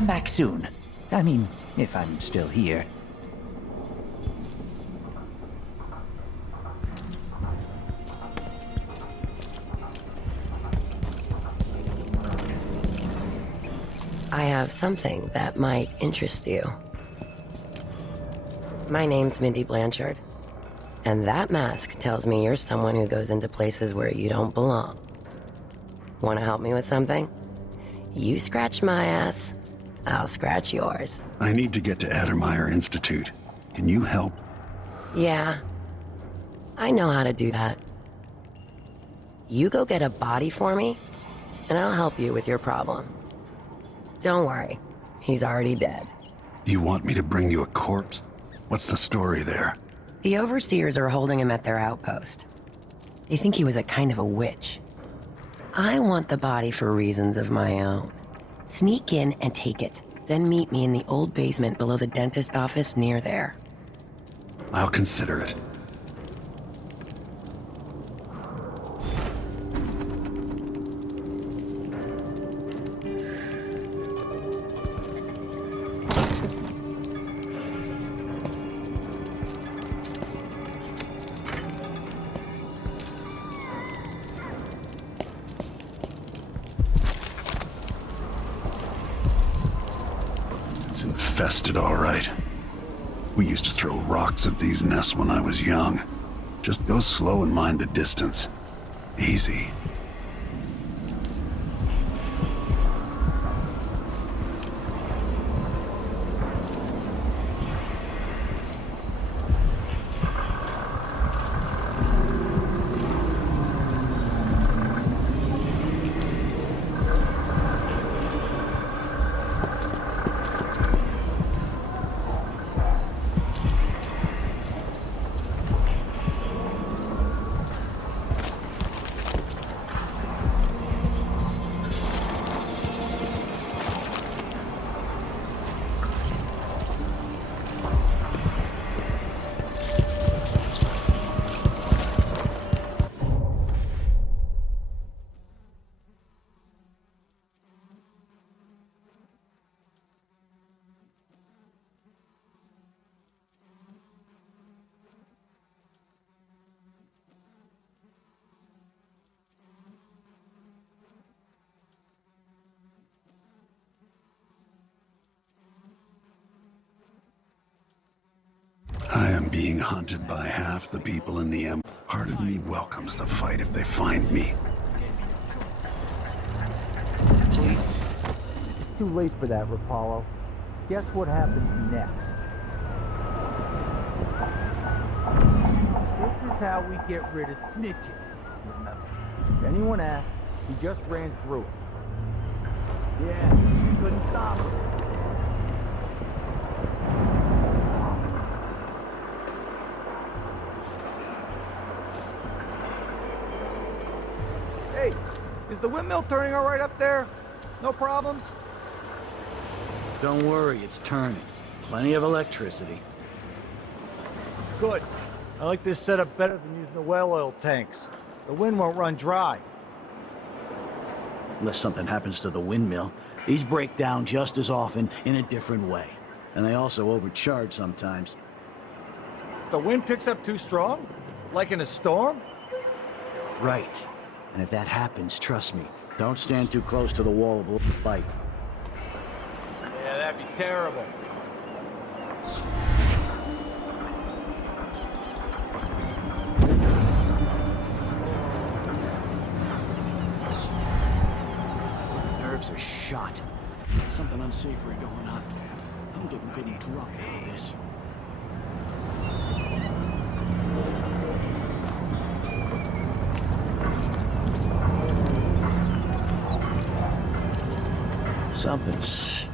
come back soon. I mean, if I'm still here. I have something that might interest you. My name's Mindy Blanchard, and that mask tells me you're someone who goes into places where you don't belong. Want to help me with something? You scratch my ass, I'll scratch yours. I need to get to Addermeyer Institute. Can you help? Yeah, I know how to do that. You go get a body for me, and I'll help you with your problem. Don't worry, he's already dead. You want me to bring you a corpse? What's the story there? The overseers are holding him at their outpost. They think he was a kind of a witch. I want the body for reasons of my own. Sneak in and take it, then meet me in the old basement below the dentist office near there. I'll consider it. It's infested, all right. We used to throw rocks at these nests when I was young. Just go slow and mind the distance. Easy. I am being hunted by half the people in the Empress. Part of me welcomes the fight if they find me. Please. It's too late for that, Rapallo. Guess what happens next? This is how we get rid of snitches. Remember, if anyone asks, he just ran through it. Yeah, you couldn't stop him. Hey, is the windmill turning all right up there? No problems? Don't worry, it's turning. Plenty of electricity. Good. I like this setup better than using the well oil tanks. The wind won't run dry. Unless something happens to the windmill, these break down just as often in a different way. And they also overcharge sometimes. If the wind picks up too strong? Like in a storm? Right. And if that happens, trust me, don't stand too close to the wall of light. Yeah, that'd be terrible. Nerves are shot. Something unsavory going on. I'm getting pretty drunk on this. Something's...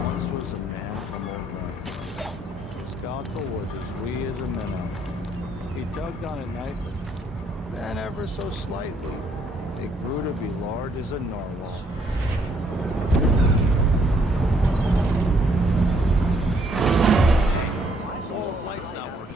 Once was a man from Old His goggle was as wee as a minnow. He tugged on it nightly, then ever so slightly, it grew to be large as a narwhal. All the lights now work.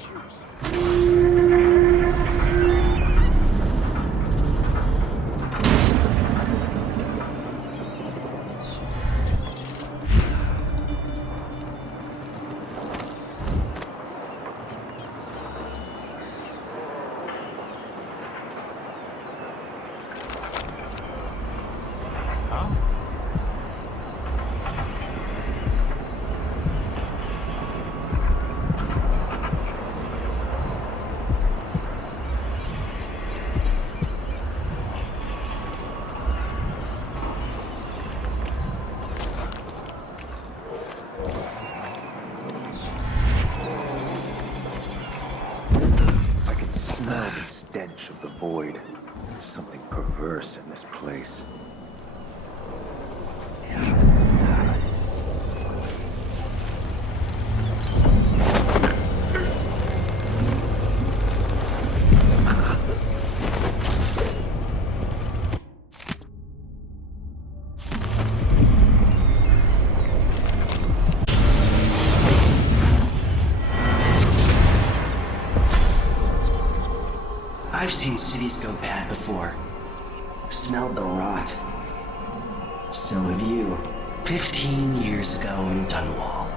the stench of the void. There's something perverse in this place. I've seen cities go bad before. Smelled the rot. So have you. 15 years ago in Dunwall.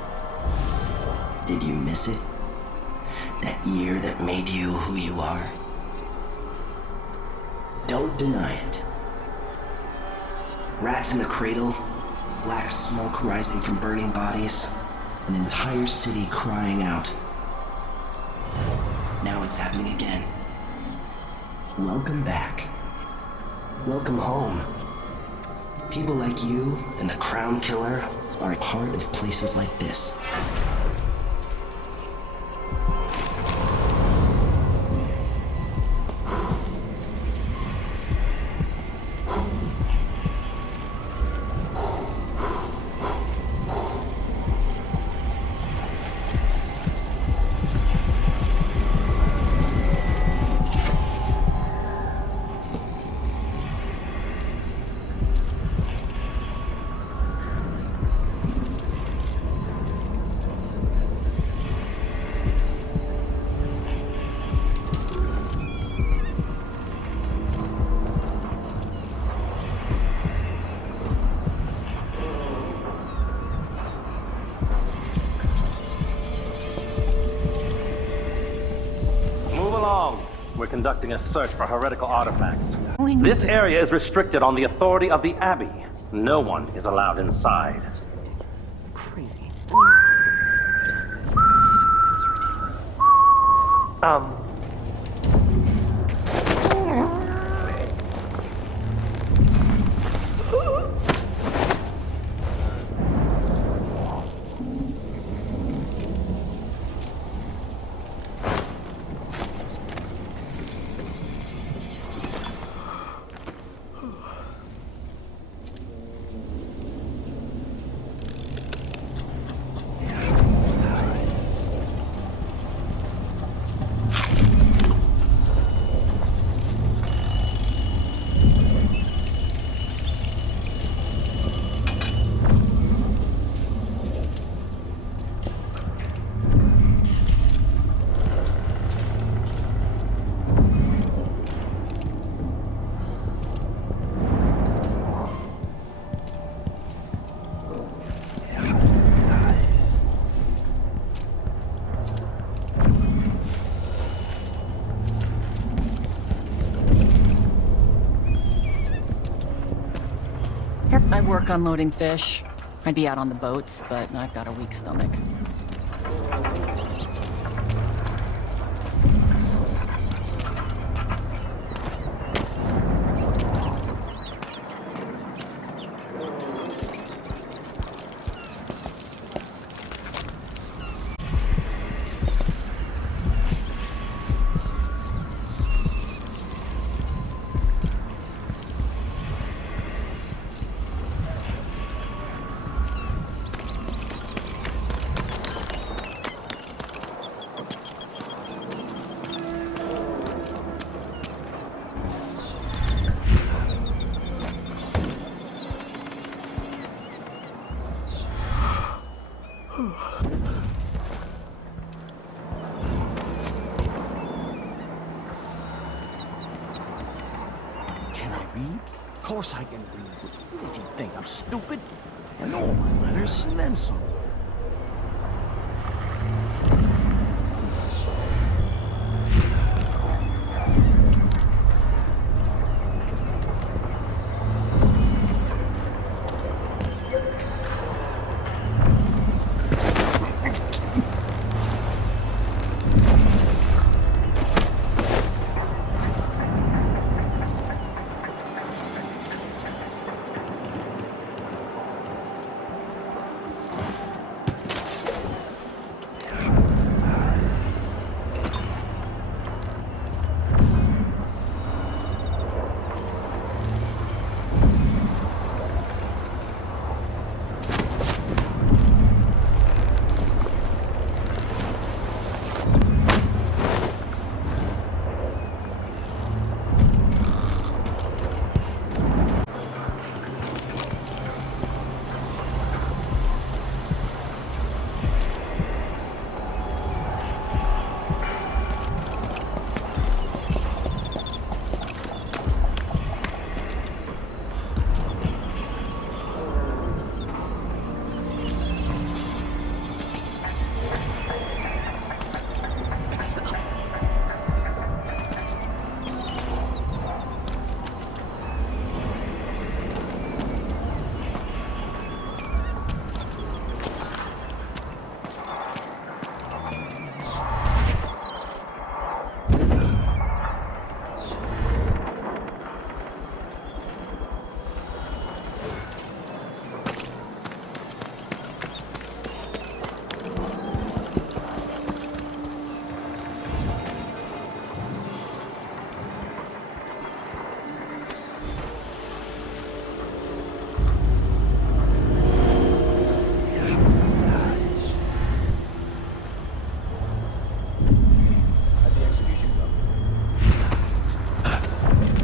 Did you miss it? That year that made you who you are? Don't deny it. Rats in the cradle, black smoke rising from burning bodies, an entire city crying out. Now it's happening again. Welcome back. Welcome home. People like you and the Crown Killer are a part of places like this. We're conducting a search for heretical artifacts. This area is restricted on the authority of the Abbey. No one is allowed inside. It's crazy. I work unloading fish. I'd be out on the boats, but I've got a weak stomach. Can I read? Of course I can read. What does he think? I'm stupid? I know all my letters, and then some.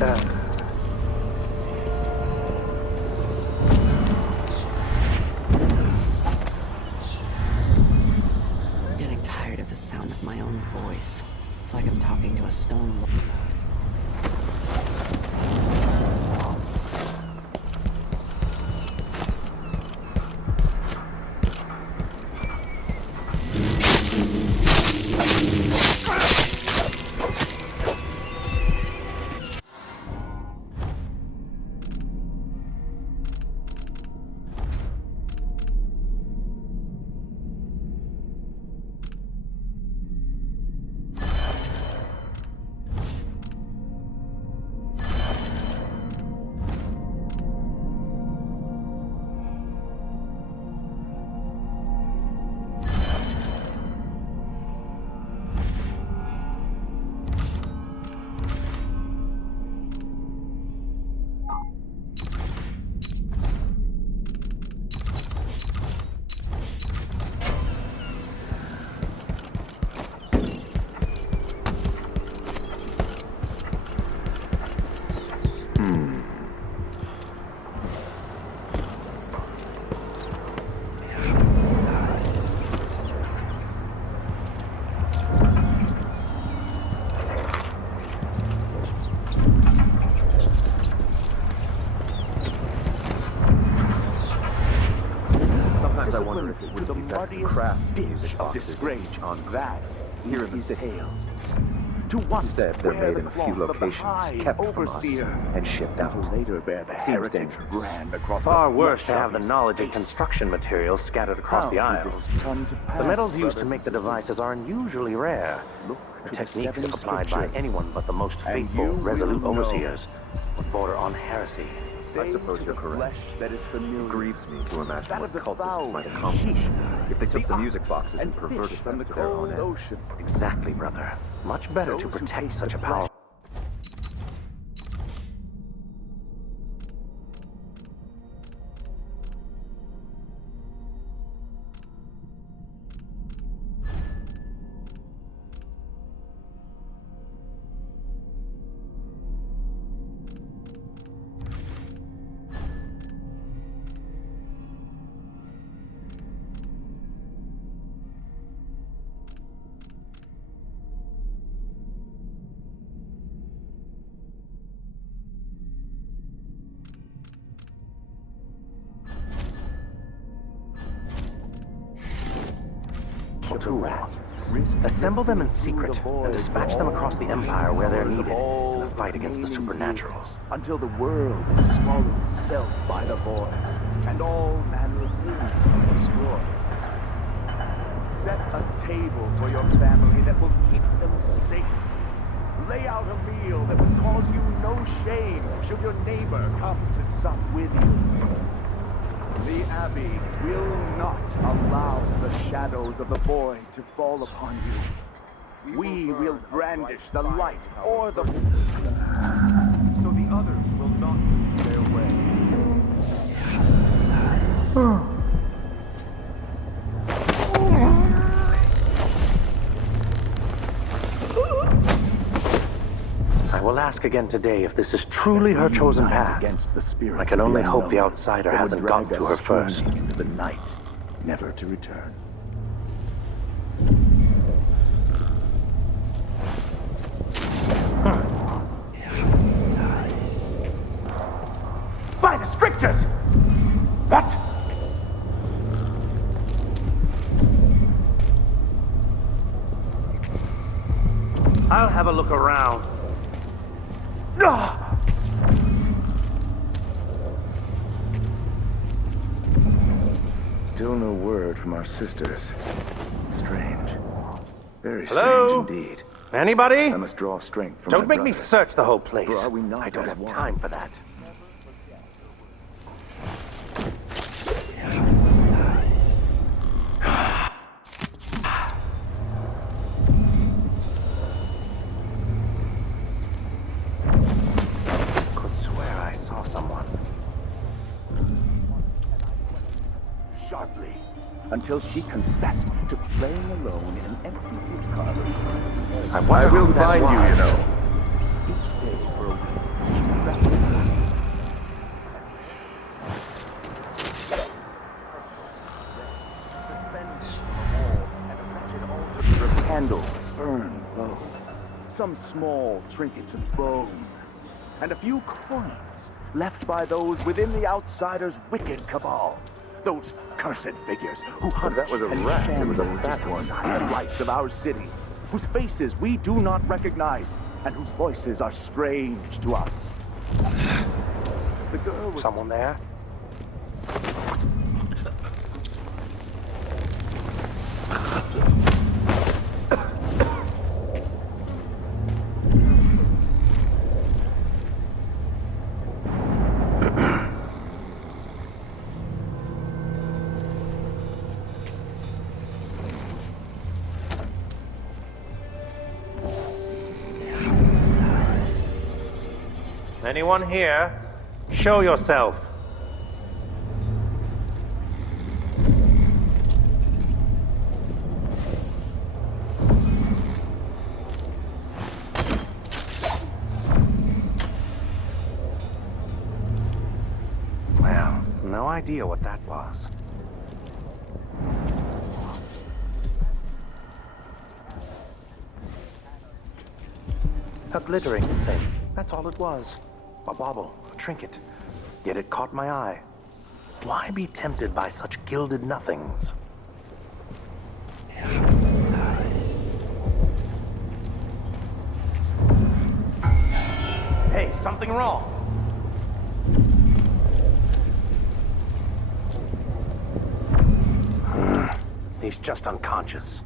I'm getting tired of the sound of my own voice. It's like I'm talking to a stone wall. I wonder if it would be that craft music boxes on that here in the city. To one Instead, they're made in a few locations, kept from us, and shipped out. later bear the Seems heritage dangerous. brand across Far the worse to bloodshot have the knowledge and construction materials scattered across the aisles. The metals used to make the devices are unusually rare. The techniques applied by anyone but the most faithful, resolute overseers would border on heresy. I suppose you're correct. That is familiar. It grieves me to imagine That what of the cultists fowl might and accomplish sheep. if they took the ox music boxes and fish perverted from them the to their own cold ends. ocean. Exactly, brother. Much better to Those who protect taste such the a power. To assemble them in secret and dispatch them across the Empire where they're needed in the fight against the supernaturals. Until the world is swallowed itself by the void, and all manner of things are destroyed. Set a table for your family that will keep them safe. Lay out a meal that will cause you no shame should your neighbor come to sup with you. The Abbey will not allow the shadows of the void to fall upon you. We will brandish the light or the... so the others will not lose their way. I will ask again today if this is truly her chosen path. Against the spirits I can only of hope the unknown outsider that would hasn't drag gotten to us her first. swooning into the night, never to return. By the strictures! What? I'll have a look around. Still no word from our sisters. Strange. Very Hello? strange indeed. Anybody? I must draw strength from Don't my make me brothers. search the whole place. For are we not I don't as have one? time for that. Could swear I saw someone. Sharply, until she confessed to playing alone in an empty food parlor. I will find you, you know. Each day for a week, some small trinkets of bone, and a few coins left by those within the Outsiders' wicked cabal. Those cursed figures who hunt that was a and rat. It was a sham fat one. the lights of our city, whose faces we do not recognize, and whose voices are strange to us. The girl was... Someone there? Anyone here? Show yourself. Well, no idea what that was. A glittering thing. That's all it was. A bauble, a trinket. Yet it caught my eye. Why be tempted by such gilded nothings? Hey, something wrong. He's just unconscious.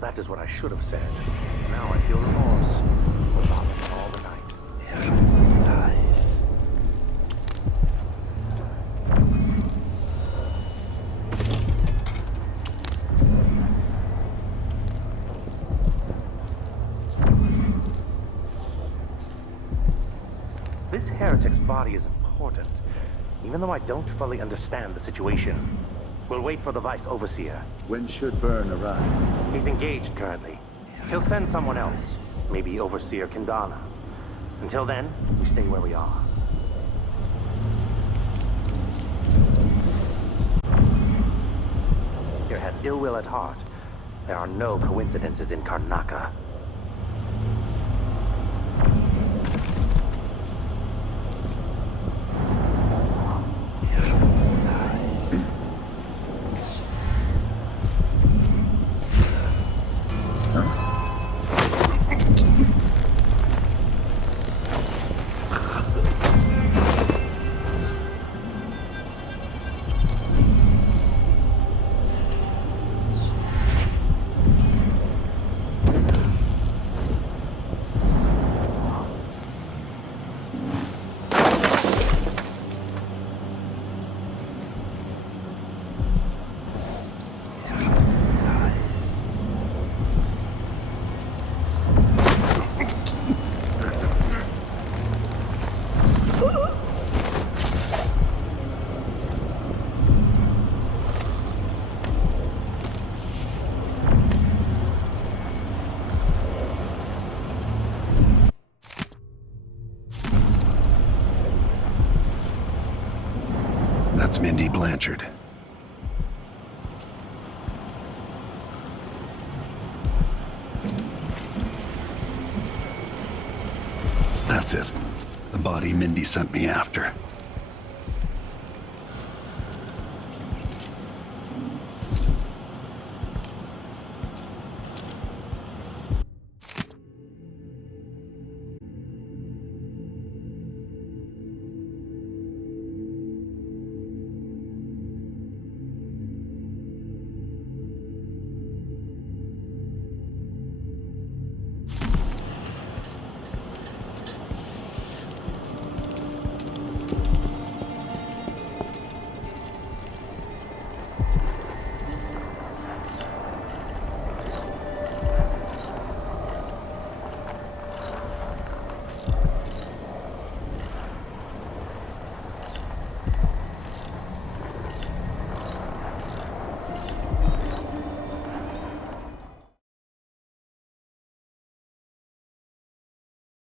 That is what I should have said. Now I feel remorse. About it all the night. Nice. This heretic's body is important, even though I don't fully understand the situation. We'll wait for the Vice Overseer. When should Byrne arrive? He's engaged currently. He'll send someone else. Maybe Overseer Kendala. Until then, we stay where we are. Here has ill will at heart. There are no coincidences in Karnaka. That's Mindy Blanchard. That's it. The body Mindy sent me after.